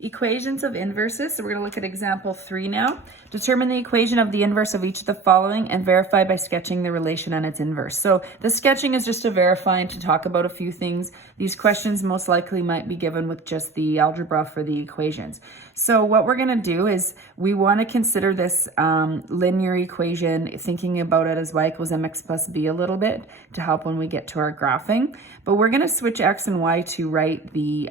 Equations of inverses. So we're going to look at example 3 now. Determine the equation of the inverse of each of the following and verify by sketching the relation and its inverse. So the sketching is just to verify and to talk about a few things. These questions most likely might be given with just the algebra for the equations. So what we're going to do is we want to consider this linear equation, thinking about it as y equals mx plus b a little bit to help when we get to our graphing. But we're going to switch x and y to write the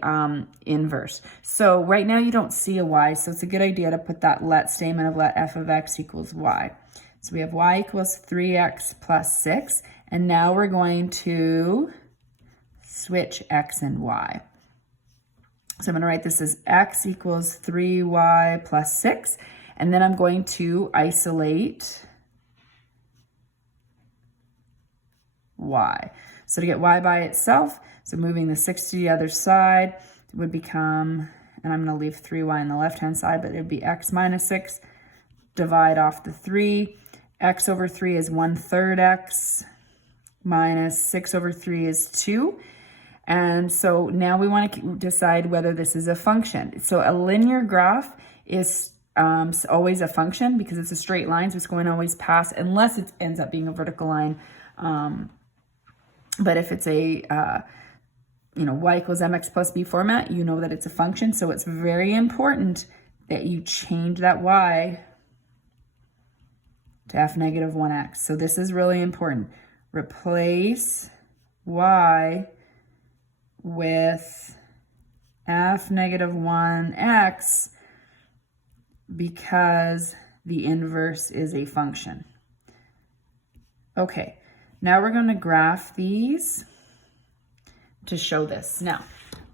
inverse. So right now you don't see a y, so it's a good idea to put that let statement of let f of x equals y. So we have y equals 3x plus 6, and now we're going to switch x and y. So I'm going to write this as x equals 3y plus 6, and then I'm going to isolate y. So to get y by itself, so moving the 6 to the other side, it would become, and I'm going to leave 3y on the left-hand side, but it would be x minus 6, divide off the 3. X over 3 is 1/3 x, minus 6 over 3 is 2. And so now we want to decide whether this is a function. So a linear graph is always a function because it's a straight line, so it's going to always pass unless it ends up being a vertical line. But if it's a y equals mx plus b format, you know that it's a function. So it's very important that you change that y to f negative 1x. So this is really important. Replace y with f negative 1x because the inverse is a function. Okay, now we're going to graph these to show this. Now,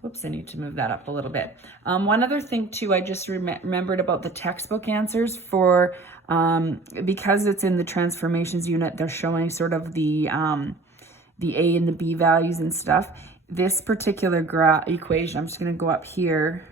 whoops, I need to move that up a little bit. One other thing too, I just remembered about the textbook answers for, because it's in the transformations unit, they're showing sort of the A and the B values and stuff. This particular equation, I'm just going to go up here,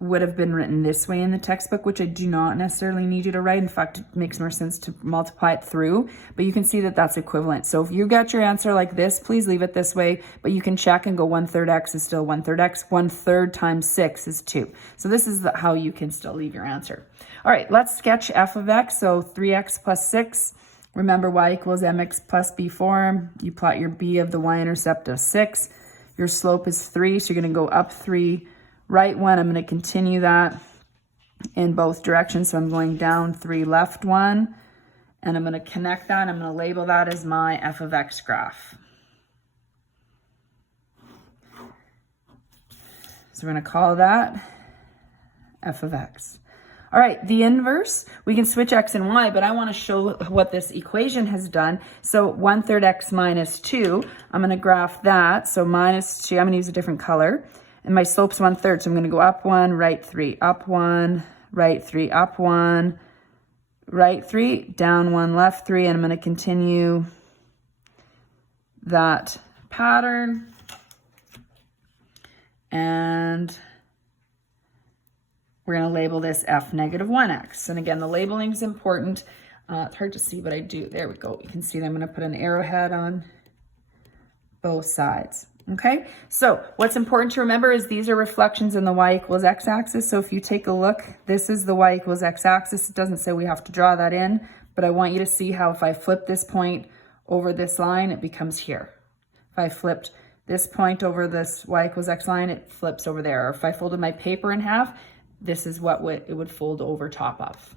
would have been written this way in the textbook, which I do not necessarily need you to write. In fact, it makes more sense to multiply it through, but you can see that that's equivalent. So if you got your answer like this, please leave it this way, but you can check and go 1/3 x is still 1/3 x, 1/3 times 6 is 2. So this is how you can still leave your answer. All right, let's sketch f of x. So 3x plus 6. Remember, y equals mx plus b form. You plot your b of the y-intercept of 6. Your slope is 3, so you're going to go up 3, right 1. I'm going to continue that in both directions. So I'm going down 3, left 1, and I'm going to connect that. I'm going to label that as my f of x graph. So we're going to call that f of x. All right, the inverse, we can switch x and y, but I want to show what this equation has done. So 1/3 x minus 2, I'm going to graph that. So minus 2, I'm going to use a different color. And my slope's 1/3, so I'm going to go up 1, right 3, up 1, right 3, up 1, right 3, down 1, left 3, and I'm going to continue that pattern. And we're going to label this f negative 1x. And again, the labeling is important. It's hard to see, but I do. There we go. You can see that I'm going to put an arrowhead on both sides. Okay, so what's important to remember is these are reflections in the y equals x axis. So if you take a look, this is the y equals x axis. It doesn't say we have to draw that in, but I want you to see how if I flip this point over this line, it becomes here. If I flipped this point over this y equals x line, it flips over there. Or if I folded my paper in half, this is what it would fold over top of.